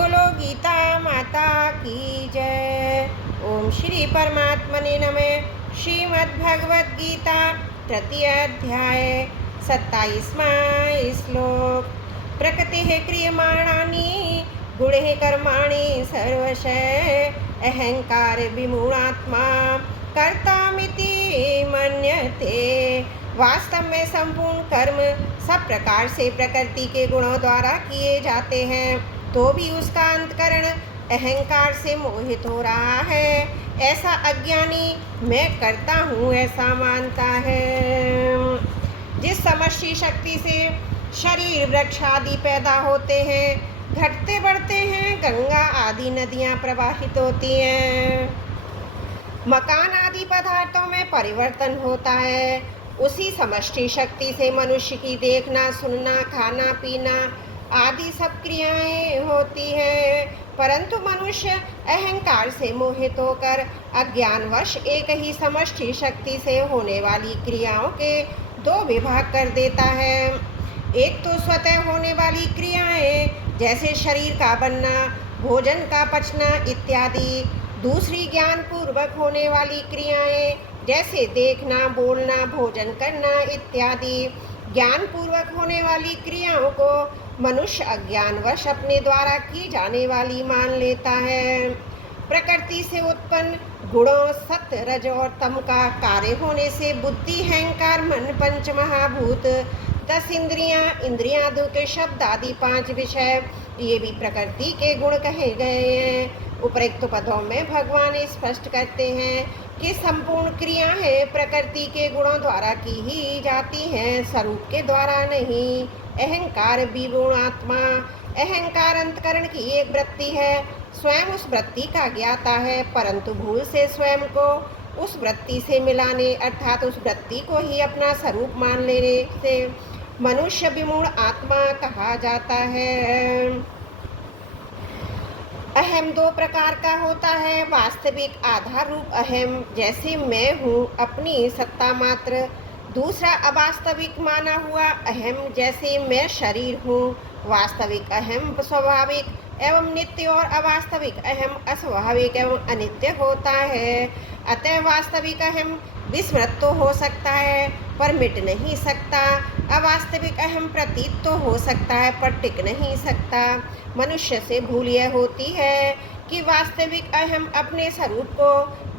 बोलो गीता माता की जय। ओम श्री परमात्मने नमः। श्रीमद् भगवद गीता तृतीय अध्याय 27वां श्लोक। प्रकृति क्रियमाणानि गुणे कर्माणि सर्वशः अहंकार विमूढ़ात्मा कर्तामिति मन्यते। वास्तव में संपूर्ण कर्म सब प्रकार से प्रकृति के गुणों द्वारा किए जाते हैं, तो भी उसका अंतकरण अहंकार से मोहित हो रहा है। ऐसा अज्ञानी मैं करता हूँ ऐसा मानता है। जिस समष्टि शक्ति से शरीर वृक्ष आदि पैदा होते हैं, घटते बढ़ते हैं, गंगा आदि नदियाँ प्रवाहित होती हैं, मकान आदि पदार्थों में परिवर्तन होता है, उसी समष्टि शक्ति से मनुष्य की देखना, सुनना, खाना, पीना आदि सब क्रियाएं होती हैं। परंतु मनुष्य अहंकार से मोहित होकर अज्ञानवश एक ही समष्टि शक्ति से होने वाली क्रियाओं के दो विभाग कर देता है। एक तो स्वतः होने वाली क्रियाएं जैसे शरीर का बनना, भोजन का पचना इत्यादि। दूसरी ज्ञान पूर्वक होने वाली क्रियाएं जैसे देखना, बोलना, भोजन करना इत्यादि। ज्ञान पूर्वक होने वाली क्रियाओं को मनुष्य अज्ञानवश अपने द्वारा की जाने वाली मान लेता है। प्रकृति से उत्पन्न गुणों सत्य, रज और तम का कार्य होने से बुद्धि, अहंकार, मन, पंच महाभूत, 10 इंद्रियां, इंद्रियादों के शब्द आदि 5 विषय, ये भी प्रकृति के गुण कहे गए हैं। उपरोक्त पदों में भगवान स्पष्ट करते हैं कि संपूर्ण क्रियाएं प्रकृति के गुणों द्वारा की ही जाती हैं, स्वरूप के द्वारा नहीं। अहंकार विगुण आत्मा, अहंकार अंतकरण की एक वृत्ति है, स्वयं उस वृत्ति का ज्ञाता है, परंतु भूल से स्वयं को उस वृत्ति से मिलाने अर्थात उस वृत्ति को ही अपना स्वरूप मान लेने से मनुष्य विमूढ़ आत्मा कहा जाता है। अहम 2 प्रकार का होता है। वास्तविक आधार रूप अहम जैसे मैं हूँ, अपनी सत्ता मात्र। दूसरा अवास्तविक माना हुआ अहम जैसे मैं शरीर हूँ। वास्तविक अहम स्वाभाविक एवं नित्य और अवास्तविक अहम अस्वाभाविक एवं अनित्य होता है। अतः वास्तविक अहम विस्मृत तो हो सकता है पर मिट नहीं सकता। अवास्तविक अहम प्रतीत तो हो सकता है पर टिक नहीं सकता। मनुष्य से भूल यह होती है कि वास्तविक अहम अपने स्वरूप को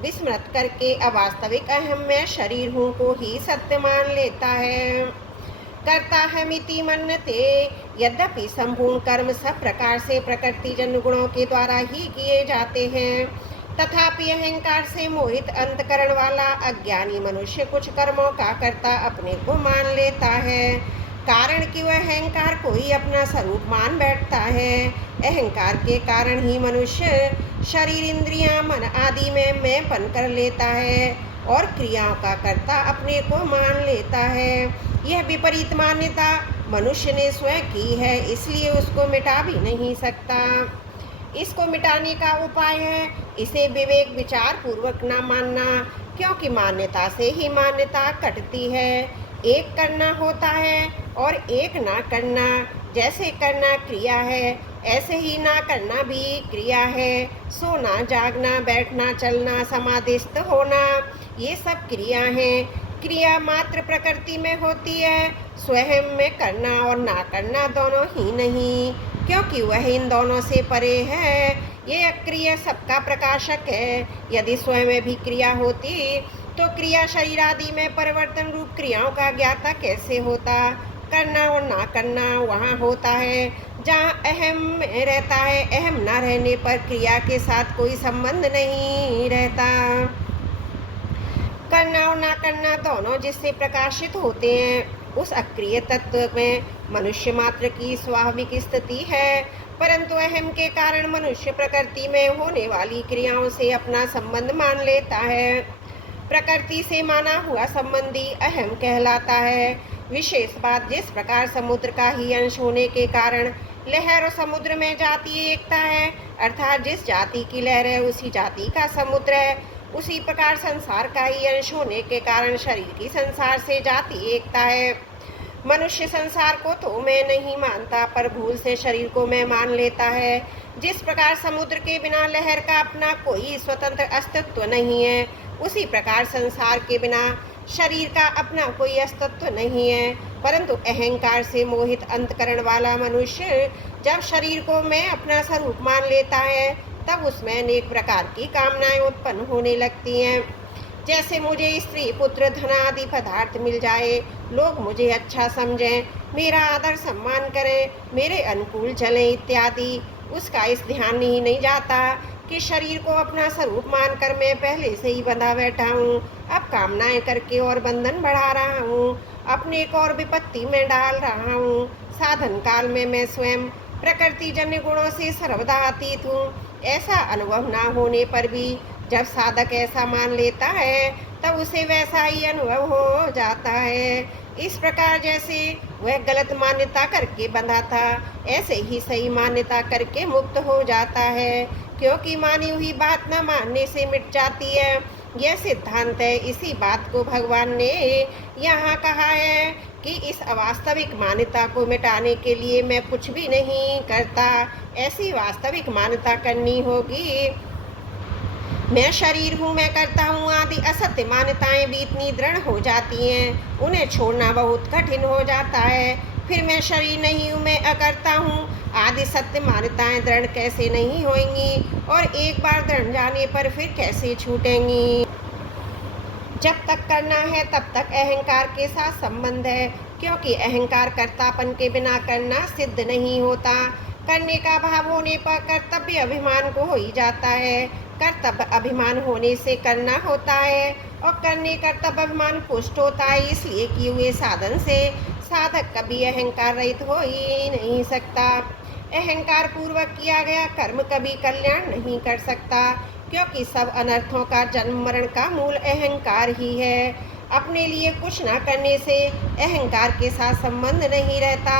विस्मृत करके अवास्तविक अहम मैं शरीर हूँ को ही सत्य मान लेता है। करता है मिति मन्यते। यद्यपि संपूर्ण कर्म सब प्रकार से प्रकृति जन्य गुणों के द्वारा ही किए जाते हैं, तथापि अहंकार से मोहित अंतकरण वाला अज्ञानी मनुष्य कुछ कर्मों का कर्ता अपने को मान लेता है, कारण कि वह अहंकार को ही अपना स्वरूप मान बैठता है। अहंकार के कारण ही मनुष्य शरीर, इंद्रियां, मन आदि में मैंपन कर लेता है और क्रियाओं का कर्ता अपने को मान लेता है। यह विपरीत मान्यता मनुष्य ने स्वयं की है, इसलिए उसको मिटा भी नहीं सकता। इसको मिटाने का उपाय है इसे विवेक विचार पूर्वक न मानना, क्योंकि मान्यता से ही मान्यता कटती है। एक करना होता है और एक ना करना। जैसे करना क्रिया है, ऐसे ही ना करना भी क्रिया है। सोना, जागना, बैठना, चलना, समाधिस्थ होना, ये सब क्रिया हैं। क्रिया मात्र प्रकृति में होती है, स्वयं में करना और ना करना दोनों ही नहीं, क्योंकि वह इन दोनों से परे है। ये अक्रिय सबका प्रकाशक है। यदि स्वयं में भी क्रिया होती तो क्रिया शरीर आदि में परिवर्तन रूप क्रियाओं का ज्ञाता कैसे होता। करना और ना करना वहाँ होता है जहाँ अहम रहता है। अहम ना रहने पर क्रिया के साथ कोई संबंध नहीं रहता। करना और ना करना दोनों जिससे प्रकाशित होते हैं, उस अक्रिय तत्व में मनुष्य मात्र की स्वाभाविक स्थिति है, परंतु अहम के कारण मनुष्य प्रकृति में होने वाली क्रियाओं से अपना संबंध मान लेता है। प्रकृति से माना हुआ संबंधी अहम कहलाता है। विशेष बात, जिस प्रकार समुद्र का ही अंश होने के कारण लहर और समुद्र में जातीय एकता है, अर्थात जिस जाति की लहर है उसी जाति का समुद्र है, उसी प्रकार संसार का ही अंश होने के कारण शरीर की संसार से जाति एकता है। मनुष्य संसार को तो मैं नहीं मानता, पर भूल से शरीर को मैं मान लेता है। जिस प्रकार समुद्र के बिना लहर का अपना कोई स्वतंत्र अस्तित्व नहीं है, उसी प्रकार संसार के बिना शरीर का अपना कोई अस्तित्व नहीं है। परंतु अहंकार से मोहित अंतकरण वाला मनुष्य जब शरीर को मैं अपना स्वरूप मान लेता है, तब उसमें अनेक प्रकार की कामनाएं उत्पन्न होने लगती हैं। जैसे मुझे स्त्री, पुत्र, धन आदि पदार्थ मिल जाए, लोग मुझे अच्छा समझें, मेरा आदर सम्मान करें, मेरे अनुकूल चलें इत्यादि। उसका इस ध्यान ही नहीं जाता कि शरीर को अपना स्वरूप मानकर मैं पहले से ही बंधा बैठा हूँ, अब कामनाएं करके और बंधन बढ़ा रहा हूँ, अपने को और विपत्ति में डाल रहा हूँ। साधन काल में मैं स्वयं प्रकृति जन्य गुणों से सर्वदा अतीत हूँ। ऐसा अनुभव ना होने पर भी जब साधक ऐसा मान लेता है, तब उसे वैसा ही अनुभव हो जाता है। इस प्रकार जैसे वह गलत मान्यता करके बंधा था, ऐसे ही सही मान्यता करके मुक्त हो जाता है, क्योंकि मानी हुई बात न मानने से मिट जाती है। यह सिद्धांत है। इसी बात को भगवान ने यहाँ कहा है कि इस अवास्तविक मान्यता को मिटाने के लिए मैं कुछ भी नहीं करता। ऐसी वास्तविक मान्यता करनी होगी। मैं शरीर हूँ, मैं करता हूँ आदि असत्य मान्यताएं भी इतनी दृढ़ हो जाती हैं, उन्हें छोड़ना बहुत कठिन हो जाता है। फिर मैं शरीर नहीं हूँ, मैं अकर्ता हूँ आदि सत्य मान्यताएं दृढ़ कैसे नहीं होंगी, और एक बार दृढ़ जाने पर फिर कैसे छूटेंगी। जब तक करना है तब तक अहंकार के साथ संबंध है, क्योंकि अहंकार कर्तापन के बिना करना सिद्ध नहीं होता। करने का भाव होने पर कर्तव्य अभिमान को हो ही जाता है। कर्तव्य अभिमान होने से करना होता है, और करने कर्तव्य अभिमान पुष्ट होता है। इसलिए किए हुए साधन से साधक कभी अहंकार रहित हो ही नहीं सकता। अहंकार पूर्वक किया गया कर्म कभी कल्याण नहीं कर सकता, क्योंकि सब अनर्थों का जन्म मरण का मूल अहंकार ही है। अपने लिए कुछ न करने से अहंकार के साथ संबंध नहीं रहता,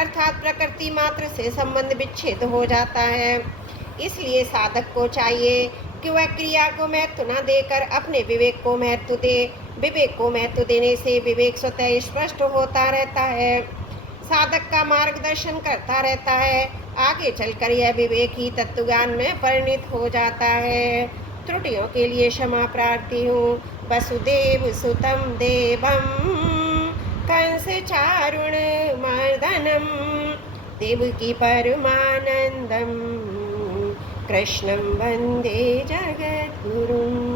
अर्थात प्रकृति मात्र से संबंध विच्छेद हो जाता है। इसलिए साधक को चाहिए कि वह क्रिया को महत्व न देकर अपने विवेक को महत्व दे। विवेक को महत्व देने से विवेक स्वतः स्पष्ट होता रहता है, साधक का मार्गदर्शन करता रहता है। आगे चलकर यह विवेक ही तत्वज्ञान में परिणित हो जाता है। त्रुटियों के लिए क्षमा प्रार्थी हूँ। वसुदेव सुतम देवम कंस चारुण मर्दनम देवकी परमानंदम कृष्णं वंदे जगद्गुरुम्।